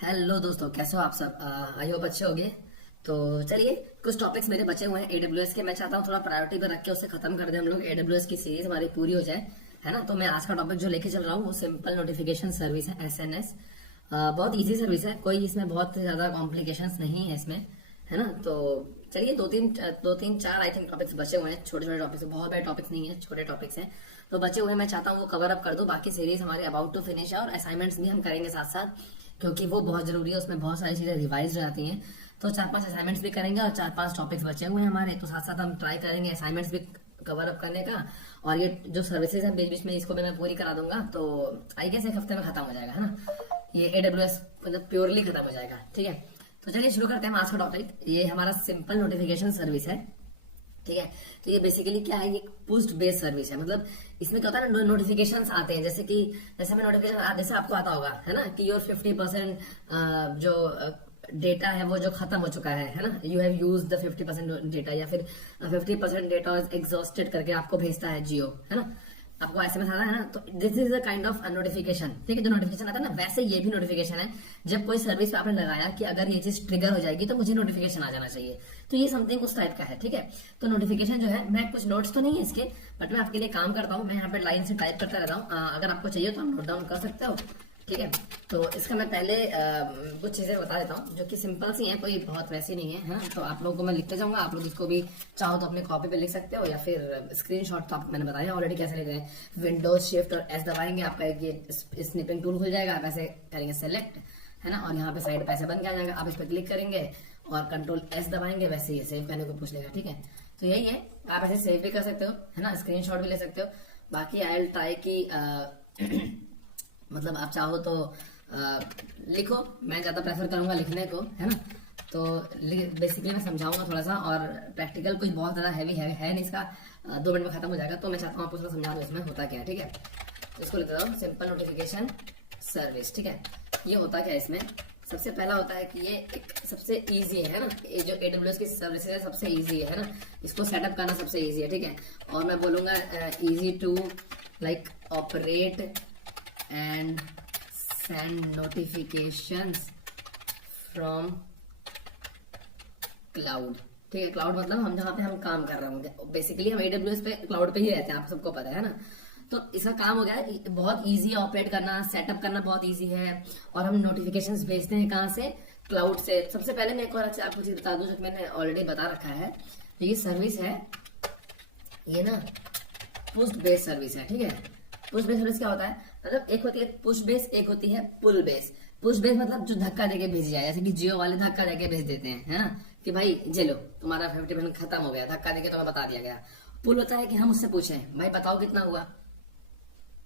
Hello दोस्तों, कैसे हो आप सब? आई होप अच्छे होगे। तो चलिए, कुछ टॉपिक्स मेरे बचे हुए हैं एडब्ल्यूएस के। मैं चाहता हूँ थोड़ा प्रायोरिटी पर रख के उसे खत्म कर दें हम लोग। एडब्ल्यूएस की सीरीज हमारी पूरी हो जाए, है ना। तो मैं आज का टॉपिक जो लेके चल रहा हूँ वो सिंपल नोटिफिकेशन सर्विस है, एसएनएस। बहुत इजी सर्विस है, कोई इसमें बहुत ज्यादा कॉम्प्लिकेशंस नहीं है इसमें, है ना। तो चलिए, दो तीन चार आई थिंक टॉपिक्स बचे हुए हैं, छोटे छोटे टॉपिक्स, बहुत बड़े टॉपिक्स नहीं है, छोटे टॉपिक्स हैं। तो बचे हुए मैं चाहता हूँ वो कवर अप कर दूं। बाकी सीरीज हमारी अबाउट टू फिनिश है और असाइनमेंट्स भी हम करेंगे साथ साथ, क्योंकि वो बहुत जरूरी है। उसमें बहुत सारी चीजें रिवाइज हो जाती हैं। तो 4-5 असाइनमेंट्स भी करेंगे और 4-5 टॉपिक्स बचे हुए हैं हमारे, तो साथ साथ हम ट्राई करेंगे असाइनमेंट्स भी कवर अप करने का। और ये जो सर्विसेज है बीच बीच में, इसको भी मैं पूरी करा दूंगा। तो आई गेस एक हफ्ते में खत्म हो जाएगा, है ना। ये एडब्ल्यूएस मतलब प्योरली खत्म हो जाएगा, ठीक है। तो चलिए शुरू करते हैं आज का टॉपिक। ये हमारा सिंपल नोटिफिकेशन सर्विस है, ठीक है। तो ये बेसिकली क्या है, ये पोस्ट बेस्ड सर्विस है। मतलब इसमें क्या होता है ना, नोटिफिकेशन आते हैं, जैसे हमें नोटिफिकेशन जैसे आपको आता होगा, है ना, कि योर 50% जो डेटा है वो जो खत्म हो चुका है ना, you have use the 50% data, या फिर 50% डेटा इज एग्जॉस्टेड करके आपको भेजता है जियो, है ना। आपको एसएमएस आता है ना, तो this is a kind of notification, ठीक है। जो नोटिफिकेशन आता है ना, वैसे ये भी नोटिफिकेशन है। जब कोई सर्विस पे आपने लगाया कि अगर ये चीज ट्रिगर हो जाएगी तो मुझे नोटिफिकेशन आ जाना चाहिए, तो ये समथिंग उस टाइप का है, ठीक है। तो नोटिफिकेशन जो है, मैं कुछ नोट्स तो नहीं है इसके, बट मैं आपके लिए काम करता हूँ। मैं यहाँ पे लाइन से टाइप करता रहता हूँ। अगर आपको चाहिए तो आप नोट डाउन कर सकते हो, ठीक है। तो इसका मैं पहले कुछ चीजें बता देता हूँ जो कि सिंपल सी हैं, कोई बहुत वैसी नहीं है, है ना। तो आप लोगों को मैं लिखते जाऊंगा, आप लोग इसको भी चाहो तो अपने कॉपी पे लिख सकते हो, या फिर स्क्रीनशॉट। तो आपको मैंने बताया ऑलरेडी कैसे लिख रहे हैं। विंडोज शिफ्ट और एस दबाएंगे, आपका एक ये स्निपिंग टूल खुल जाएगा। आप ऐसे करेंगे सेलेक्ट, है ना, और यहाँ पे साइड पे ऐसे बन के आ जाएगा। आप इस पर क्लिक करेंगे और कंट्रोल एस दबाएंगे, वैसे ये सेव करने को पूछ लेगा, ठीक है। तो यही है, आप ऐसे सेव भी कर सकते हो, है ना, स्क्रीनशॉट भी ले सकते हो। बाकी आई विल ट्राई की मतलब आप चाहो तो लिखो। मैं ज़्यादा प्रेफर करूंगा लिखने को, है ना। तो बेसिकली मैं समझाऊंगा थोड़ा सा, और प्रैक्टिकल कुछ बहुत ज़्यादा हैवी है नहीं इसका। 2 मिनट में खत्म हो जाएगा। तो मैं चाहता हूँ आपको थोड़ा समझा दूँ इसमें होता क्या है, ठीक है। तो इसको लिख दो, सिंपल नोटिफिकेशन सर्विस, ठीक है। ये होता क्या है इसमें, सबसे पहला होता है कि ये एक सबसे इजी है ना, ये जो एडब्ल्यूएस की सर्विसेज है सबसे इजी है ना। इसको सेटअप करना सबसे इजी है, ठीक है। और मैं बोलूँगा easy to like operate and send notifications from cloud, ठीक है। क्लाउड मतलब हम जहाँ पे हम काम कर रहे होंगे, बेसिकली हम एडब्ल्यूएस पे क्लाउड पे ही रहते हैं, आप सबको पता है ना। तो इसका काम हो गया है, बहुत इजी है ऑपरेट करना, सेटअप करना बहुत इजी है। और हम नोटिफिकेशंस भेजते हैं कहाँ से, क्लाउड से। सबसे पहले मैं एक और अच्छा आपको चीज बता दूं जो कि मैंने ऑलरेडी बता रखा है। तो ये सर्विस है, ये ना पोस्ट बेस्ड सर्विस है, ठीक है। पुश बेस सर्विस क्या होता है, मतलब एक होती है पुश बेस, एक होती है पुल बेस। पुश बेस मतलब जो धक्का देके भेजी जाए, जैसे कि जियो वाले धक्का देके भेज देते हैं, है ना, कि भाई जे लो तुम्हारा 50% खत्म हो गया, धक्का देके तुम्हें बता दिया गया। पुल होता है कि हम उससे पूछें भाई बताओ कितना हुआ।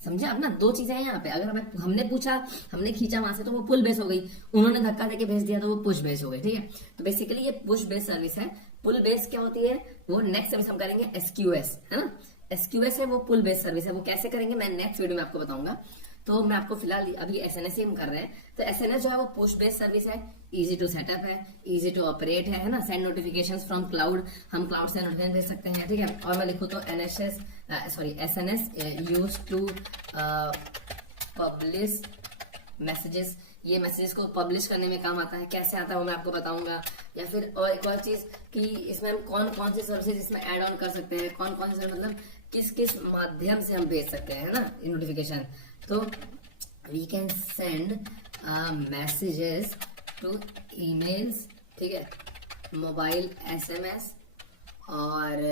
समझे आप ना, दो चीजें हैं यहाँ पे। अगर हमने पूछा, हमने खींचा वहां से, तो वो पुल बेस हो गई। उन्होंने धक्का देके भेज दिया तो वो पुश बेस हो गई, ठीक है। तो बेसिकली ये पुश बेस सर्विस है। पुल बेस क्या होती है, वो नेक्स्ट सर्विस हम करेंगे एसक्यूएस, है ना। एसक्यूएस है वो पुल बेस सर्विस है। वो कैसे करेंगे मैं नेक्स्ट वीडियो में आपको बताऊंगा। तो मैं आपको फिलहाल अभी एसएनएस ही हम कर रहे हैं। तो एसएनएस जो है वो पुश बेस्ड सर्विस है, इजी टू सेटअप है, इजी टू ऑपरेट है ना। सेंड नोटिफिकेशंस फ्रॉम क्लाउड, हम क्लाउड से नोटिफिकेशन भेज सकते हैं, ठीक है। और मैं लिखूँ तो SNS use to publish messages. ये मैसेजेस को पब्लिश करने में काम आता है। कैसे आता है वो मैं आपको बताऊंगा। या फिर और एक और चीज कि इसमें हम कौन कौन सी सर्विसेज इसमें ऐड ऑन कर सकते हैं, कौन कौन से मतलब किस किस माध्यम से हम भेज सकते हैं, है ना, नोटिफिकेशन। तो we can send messages to emails, ठीक है, मोबाइल एसएमएस, और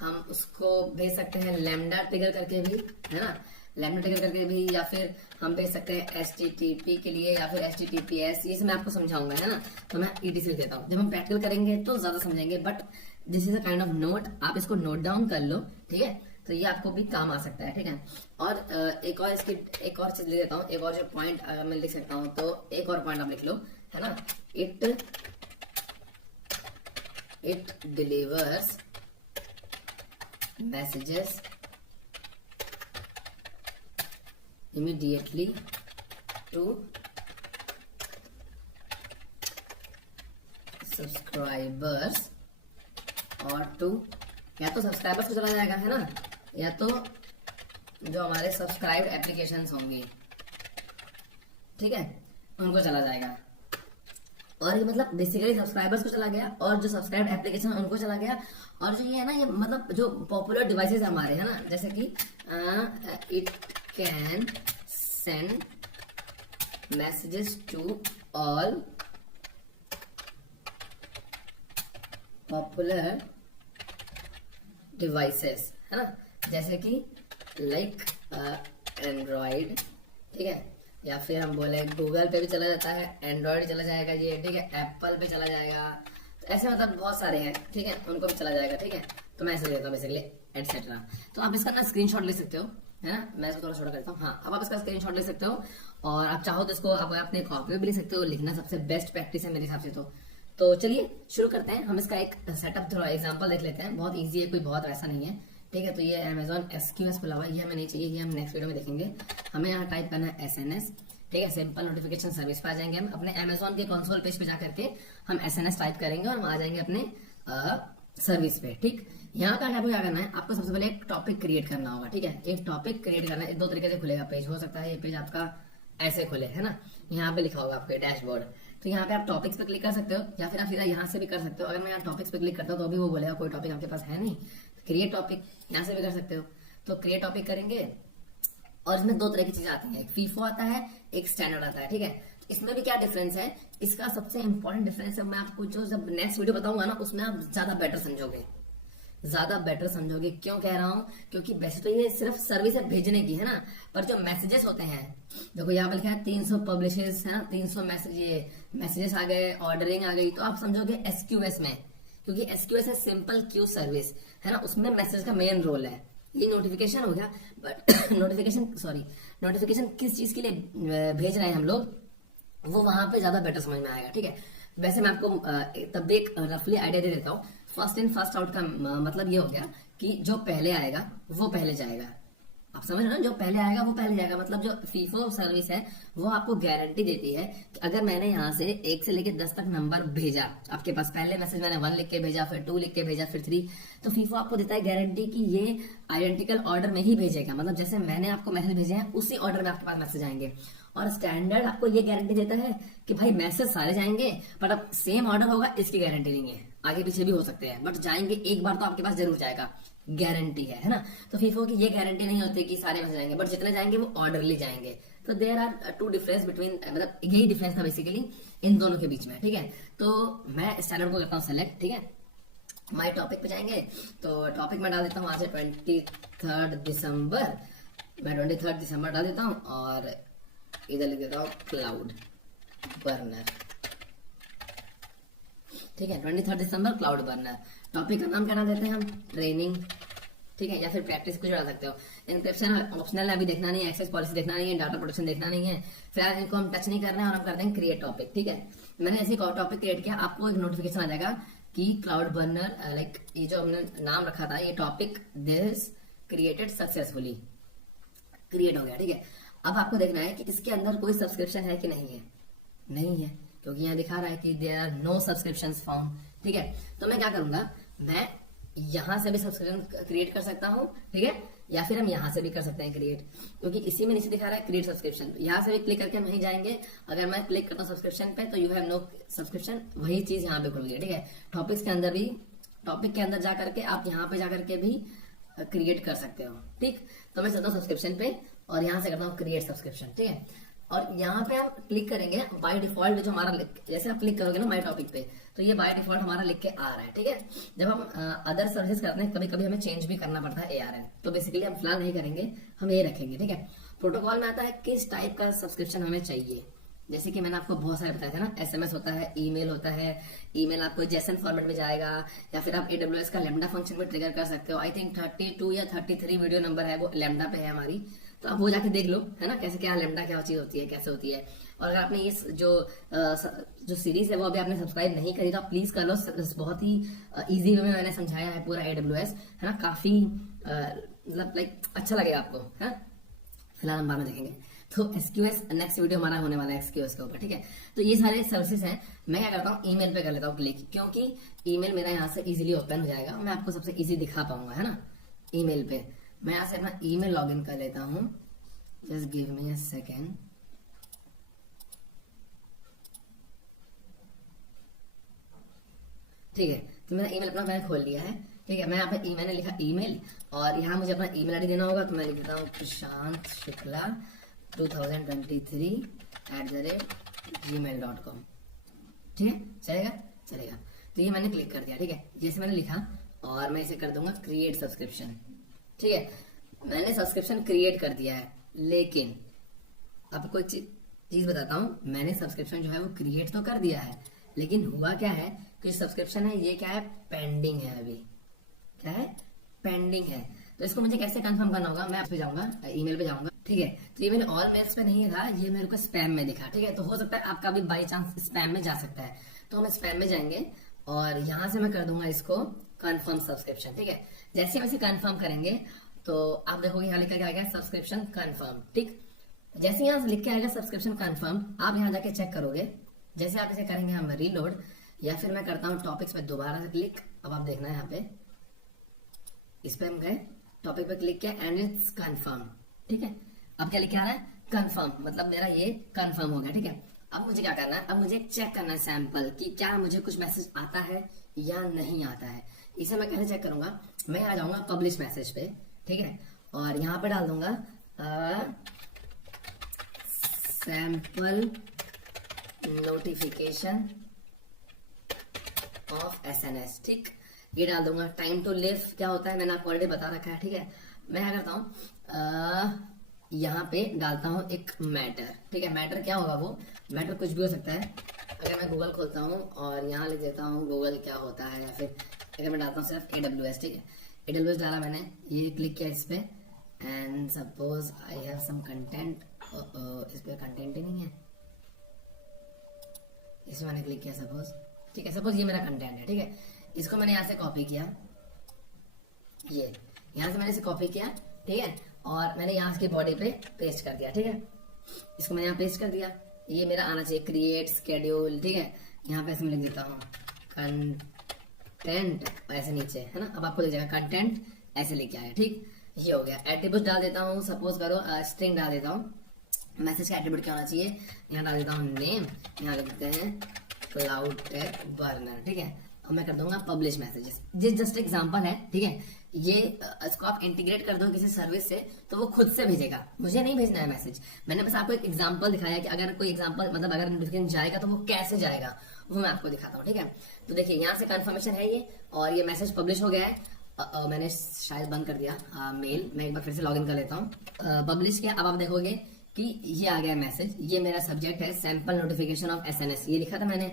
हम उसको भेज सकते हैं लैम्डा ट्रिगर करके भी, है ना, लैम्डा ट्रिगर करके भी। या फिर हम भेज सकते हैं एचटीटीपी के लिए, या फिर एचटीटीपीएस। ये सब मैं आपको समझाऊंगा, है ना। तो मैं ईटीसी देता हूँ, जब हम प्रैक्टिकल करेंगे तो ज्यादा समझेंगे। But this is a kind of note, आप इसको नोट डाउन कर लो, ठीक है। तो ये आपको भी काम आ सकता है, ठीक है। और एक और इसकी एक और चीज ले लेता हूँ, एक और जो पॉइंट अगर मैं लिख सकता हूँ तो एक और पॉइंट आप लिख लो, है ना। It delivers messages immediately to subscribers, और टू, या तो सब्सक्राइबर्स को चला जाएगा, है ना, या तो जो हमारे सब्सक्राइब एप्लीकेशंस होंगे, ठीक है। उनको चला जाएगा। और ये मतलब बेसिकली सब्सक्राइबर्स को चला गया, और जो सब्सक्राइब एप्लीकेशन उनको चला गया। और जो ये है ना, ये मतलब जो पॉपुलर डिवाइसेस हमारे है ना, जैसे कि it can send messages to all popular devices, है ना, जैसे कि लाइक एंड्रॉइड, ठीक है, या फिर हम बोले गूगल पे भी चला जाता है, एंड्रॉइड चला जाएगा ये, ठीक है, एप्पल पे चला जाएगा, तो ऐसे मतलब बहुत सारे हैं, ठीक है, उनको भी चला जाएगा, ठीक है। तो मैं ऐसे लेता हूँ बेसिकली एटसेट्रा। तो आप इसका ना स्क्रीनशॉट ले सकते हो, है ना, मैं इसको थोड़ा छोटा करता हूँ। हाँ, अब आप इसका स्क्रीनशॉट ले सकते हो, और आप चाहो तो इसको आप अपने कॉपी में भी ले सकते हो। लिखना सबसे बेस्ट प्रैक्टिस है मेरे हिसाब से। तो चलिए शुरू करते हैं। हम इसका एक सेटअप थोड़ा एग्जांपल देख लेते हैं। बहुत इजी है, कोई बहुत वैसा नहीं है, ठीक है। तो ये अमेजॉन SQS खुला हुआ है, ये हमें नहीं चाहिए, ये हम नेक्स्ट वीडियो में देखेंगे। हमें यहाँ टाइप करना है SNS, ठीक है, सिंपल नोटिफिकेशन सर्विस पे आ जाएंगे। हम अपने अमेजॉन के कंसोल पेज पे जा करके हम SNS टाइप करेंगे और हम आ जाएंगे अपने सर्विस पे, ठीक। यहाँ पे आपको क्या करना है, आपको सबसे पहले एक टॉपिक क्रिएट करना होगा, ठीक है। एक टॉपिक क्रिएट करना है, दो तरीके से खुलेगा पेज। हो सकता है ये पेज आपका ऐसे खुले, है ना, यहाँ पे लिखा होगा आपके डैशबोर्ड। तो यहाँ पे आप टॉपिक्स पे क्लिक कर सकते हो, या फिर आप सीधा यहाँ से भी कर सकते हो। अगर मैं यहाँ टॉपिक्स पे क्लिक करता हूँ तो अभी वो बोलेगा कोई टॉपिक आपके पास है नहीं, तो क्रिएट टॉपिक यहाँ से भी कर सकते हो। तो क्रिएट टॉपिक करेंगे, और इसमें दो तरह की चीजें आती हैं, एक फीफो आता है, एक स्टैंडर्ड आता है, ठीक है। इसमें भी क्या डिफरेंस है, इसका सबसे इंपॉर्टेंट डिफरेंस है, मैं आपको जो जब नेक्स्ट वीडियो बताऊंगा ना, उसमें आप ज्यादा बेटर समझोगे, ज्यादा बेटर समझोगे। क्यों कह रहा हूँ, क्योंकि वैसे तो ये सिर्फ सर्विस है भेजने की, है ना, पर जो मैसेजेस होते हैं, देखो यहाँ पर लिखा है 300 पब्लिशेस, है ना, 300 मैसेजेस आ गए, ऑर्डरिंग आ गई, तो आप समझोगे SQS में, क्योंकि SQS है सिंपल क्यू सर्विस, है ना, उसमें मैसेज का मेन रोल है। ये नोटिफिकेशन हो गया, बट नोटिफिकेशन किस चीज के लिए भेज रहे हैं हम लोग, वो वहां पे ज्यादा बेटर समझ में आएगा, ठीक है। वैसे मैं आपको तब भी एक रफली आइडिया दे देता हूँ। फर्स्ट इन फर्स्ट आउट का मतलब ये हो गया कि जो पहले आएगा वो पहले जाएगा। आप समझ रहे हो ना, जो पहले आएगा वो पहले जाएगा। मतलब जो फीफो सर्विस है वो आपको गारंटी देती है कि अगर मैंने यहाँ से 1 से लेकर 10 तक नंबर भेजा आपके पास, पहले मैसेज मैंने 1 लिख के भेजा, फिर 2 लिख के भेजा, फिर 3, तो फीफो आपको देता है गारंटी कि ये आइडेंटिकल ऑर्डर में ही भेजेगा। मतलब जैसे मैंने आपको मैसेज भेजे हैं उसी ऑर्डर में आपके पास मैसेज आएंगे। और स्टैंडर्ड आपको ये गारंटी देता है कि भाई मैसेज सारे जाएंगे, बट अब सेम ऑर्डर होगा इसकी गारंटी नहीं है, आगे पीछे भी हो सकते हैं, बट जाएंगे एक बार तो आपके पास जरूर जाएगा, गारंटी है ना। तो फीफो की ये गारंटी नहीं होती कि सारे मैसेज जाएंगे, बट जितने जाएंगे वो ऑर्डरली जाएंगे। तो there are two difference between, मतलब यही डिफरेंस था बेसिकली इन दोनों के बीच में, ठीक है। तो मैं स्टैंडर्ड को करता हूँ सेलेक्ट, ठीक है। माई टॉपिक पे जाएंगे, तो टॉपिक में डाल देता हूँ आज 23 दिसंबर, मैं 23 दिसंबर डाल देता हूँ, और इधर लिख देता हूँ क्लाउड बर्नर, ठीक है। 23 दिसंबर क्लाउड बर्नर। टॉपिक का नाम क्या डाल देते हैं हम, ट्रेनिंग, ठीक है, या फिर प्रैक्टिस कुछ डाल सकते हो। इनक्रिप्शन ऑप्शनल है, अभी देखना नहीं है, एक्सेस पॉलिसी देखना नहीं है, डाटा प्रोटेक्शन देखना नहीं है, फिलहाल इनको हम टच नहीं कर रहे हैं, और हम कर देंगे क्रिएट टॉपिक, ठीक है। मैंने ऐसे टॉपिक क्रिएट किया, आपको एक नोटिफिकेशन आ जाएगा कि क्लाउड बर्नर, लाइक ये जो हमने नाम रखा था, ये topic this created successfully, create हो गया, ठीक है। अब आपको देखना है कि इसके अंदर कोई सब्सक्रिप्शन है कि नहीं है, नहीं है, क्योंकि यहाँ दिखा रहा है कि there are no subscription found, ठीक है। तो मैं क्या करूंगा, मैं यहाँ से भी सब्सक्रिप्शन क्रिएट कर सकता हूँ, ठीक है, या फिर हम यहाँ से भी कर सकते हैं क्रिएट, क्योंकि इसी में नीचे दिखा रहा है क्रिएट सब्सक्रिप्शन। यहाँ से भी क्लिक करके हम नहीं जाएंगे, अगर मैं क्लिक करता हूँ सब्सक्रिप्शन पे तो यू हैव नो सब्सक्रिप्शन, वही चीज यहाँ पे खुल गई, ठीक है। टॉपिक्स के अंदर भी, टॉपिक के अंदर जाकर के आप यहाँ पे जाकर के भी क्रिएट कर सकते हो, ठीक। तो मैं चलता हूँ सब्सक्रिप्शन पे, और यहाँ से करता हूँ क्रिएट सब्सक्रिप्शन, ठीक है। और यहाँ पे आप क्लिक करेंगे, बाय डिफॉल्ट जो हमारा, जैसे आप क्लिक करोगे ना माई टॉपिक पे, तो ये बाय डिफॉल्ट हमारा लिख के आ रहा है, ठीक है। जब हम अदर सर्विसेज करते हैं, कभी कभी हमें चेंज भी करना पड़ता है ARN, तो बेसिकली हम फिलहाल नहीं करेंगे, हम ये रखेंगे, ठीक है। प्रोटोकॉल में आता है किस टाइप का सब्सक्रिप्शन हमें चाहिए, जैसे कि मैंने आपको बहुत सारे बताया था ना, SMS होता है, ईमेल होता है, ईमेल आपको JSON फॉर्मेट में जाएगा, या फिर आप AWS का लैम्डा फंक्शन में ट्रिगर कर सकते हो। आई थिंक 32 या 33 वीडियो नंबर है, वो लैम्डा पे है हमारी, तो आप वो जाके देख लो, है ना, कैसे क्या लैम्डा क्या चीज होती है, कैसे होती है। और अगर आपने इस जो सीरीज है वो अभी आपने सब्सक्राइब नहीं करी तो आप प्लीज कर लो, बहुत ही इजी वे में मैंने समझाया है पूरा AWS, है ना, काफी मतलब लाइक अच्छा लगेगा आपको, है। फिलहाल हम बाद में देखेंगे। तो SQS नेक्स्ट वीडियो हमारा होने वाला है SQS के ऊपर, ठीक है। तो ये सारे सर्विसेज हैं। मैं क्या करता हूँ, ईमेल पे कर लेता हूँ क्लिक, क्योंकि ईमेल मेरा यहाँ से इजीली ओपन हो जाएगा, मैं आपको सबसे इजी दिखा पाऊंगा, है ना। ईमेल पे मैं यहाँ से अपना ईमेल लॉगिन कर लेता हूँ, just give me a second. ठीक है। तो मेरा ईमेल अपना मैंने खोल लिया है, ठीक है। मैं यहाँ पे मैंने लिखा ईमेल, और यहाँ मुझे अपना ईमेल आईडी देना होगा, तो मैं लिख देता हूँ प्रशांत शुक्ला 2023@gmail.com। ठीक है, चलेगा चलेगा। तो ये मैंने क्लिक कर दिया, ठीक है। जैसे मैंने लिखा, और मैं इसे कर दूंगा क्रिएट सब्सक्रिप्शन, ठीक है। मैंने सब्सक्रिप्शन क्रिएट कर दिया है, लेकिन अब कोई चीज बताता हूँ। मैंने सब्सक्रिप्शन जो है वो क्रिएट तो कर दिया है, लेकिन हुआ क्या है कि सब्सक्रिप्शन है ये क्या है, पेंडिंग है। अभी क्या है, पेंडिंग है। तो इसको मुझे कैसे कंफर्म करना होगा, मैं पे जाऊंगा, ईमेल पे जाऊंगा, ठीक है। तो ये मेरे ऑल मेल्स पे नहीं था, ये मेरे को स्पैम में दिखा, ठीक है। तो हो सकता है आपका भी बाई चांस स्पैम में जा सकता है। तो हम स्पैम में जाएंगे, और यहाँ से मैं कर दूंगा इसको कंफर्म सब्सक्रिप्शन, ठीक है। जैसे हम इसे कंफर्म करेंगे, तो आप देखोगे यहाँ लिखा क्या आएगा, सब्सक्रिप्शन कंफर्म, ठीक। जैसे यहाँ लिख के आएगा सब्सक्रिप्शन कंफर्म, आप यहाँ जाके चेक करोगे। जैसे आप इसे करेंगे हम रीलोड, या फिर मैं करता हूँ टॉपिक्स पे दोबारा से क्लिक। अब आप देखना है यहाँ पे, इस पे हम गए, टॉपिक पे क्लिक किया, एंड इट्स कंफर्म, ठीक है। अब क्या लिख के आ रहा है, कंफर्म, मतलब मेरा ये कंफर्म हो गया, ठीक है। अब मुझे क्या करना है, अब मुझे चेक करना है सैंपल कि क्या मुझे कुछ मैसेज आता है या नहीं आता है। इसे मैं कैसे चेक करूंगा, मैं आ जाऊंगा पब्लिश मैसेज पे, ठीक है, और यहाँ पे डाल दूंगा सैंपल नोटिफिकेशन ऑफ एसएनएस, ठीक। ये डाल दूंगा। टाइम टू लिव क्या होता है मैंने आपको ऑलरेडी बता रखा है, ठीक है। मैं क्या करता हूँ, यहाँ पे डालता हूँ एक मैटर, ठीक है। मैटर क्या होगा, वो मैटर कुछ भी हो सकता है। अगर मैं गूगल खोलता हूँ और यहाँ लिख देता हूँ गूगल क्या होता है, या फिर अगर मैं डालता हूँ सिर्फ AWS, ठीक है। AWS डाला मैंने, ये क्लिक किया इस पे, and suppose I have some content, इस पे कंटेंट ही नहीं है, इसमें मैंने क्लिक किया सपोज, ठीक है। सपोज ये मेरा कंटेंट है, ठीक है। इसको मैंने यहाँ से कॉपी किया, ये यहाँ से मैंने इसे कॉपी किया, ठीक है, और मैंने यहाँ की बॉडी पे पेस्ट कर दिया, ठीक है। इसको मैंने यहाँ पेस्ट कर दिया, ये मेरा आना चाहिए क्रिएट स्केड्यूल, ठीक है। यहाँ पे ऐसे मैं लिख देता हूँ कंटेंट, ऐसे नीचे है ना, अब आपको लिख जाएगा कंटेंट, ऐसे लिख आया, ठीक। ये हो गया। एट्रीब्यूट डाल देता हूँ, सपोज करो स्ट्रिंग डाल देता हूँ। मैसेज का एट्रीब्यूट क्या होना चाहिए, यहाँ डाल देता हूँ नेम, यहाँ लिख देते हैं क्लाउड टेक बर्नर, ठीक है। अब मैं कर दूंगा पब्लिश मैसेजेस, ये जस्ट एग्जांपल है, ठीक है। ये इसको आप इंटीग्रेट कर दो किसी सर्विस से, तो वो खुद से भेजेगा, मुझे नहीं भेजना है मैसेज। मैंने बस आपको एक एग्जांपल दिखाया कि अगर कोई एग्जांपल, मतलब अगर नोटिफिकेशन जाएगा तो वो कैसे जाएगा, वो मैं आपको दिखाता हूँ, ठीक है। तो देखिए यहाँ से कंफर्मेशन है ये, और ये मैसेज पब्लिश हो गया है। मैंने शायद बंद कर दिया मेल, मैं एक बार फिर से लॉग इन कर लेता हूँ। पब्लिश किया, अब आप देखोगे कि ये आ गया मैसेज, ये मेरा सब्जेक्ट है सैंपल नोटिफिकेशन ऑफ एसएनएस, ये लिखा था मैंने,